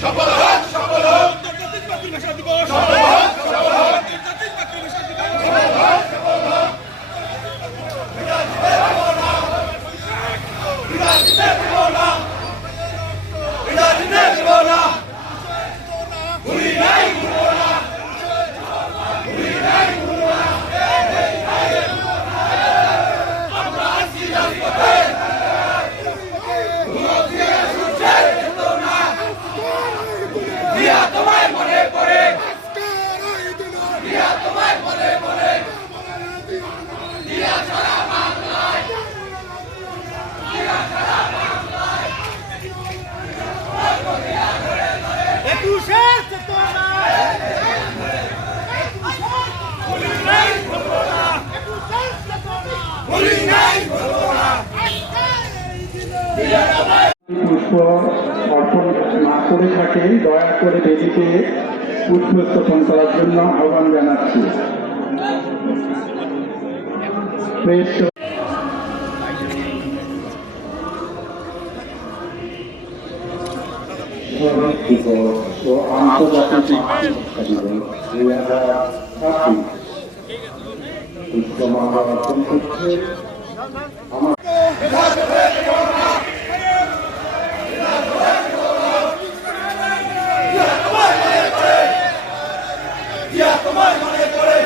Kapalı. পুষ্প অর্পণ না করে থাকে দয়া করে বেদিতে স্থাপন করার জন্য আহ্বান জানাচ্ছি। আন্তর্জাতিক শিক্ষা দিবস মনে করে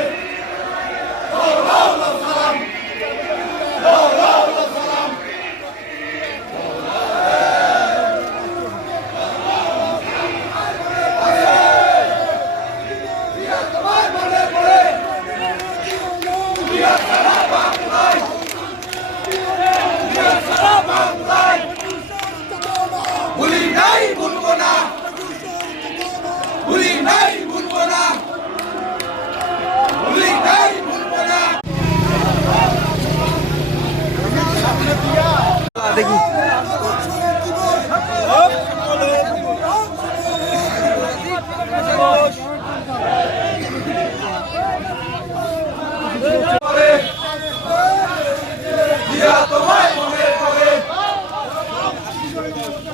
ছাব্বিশ পুষ্পমালা অর্পণ করছে আমার tem que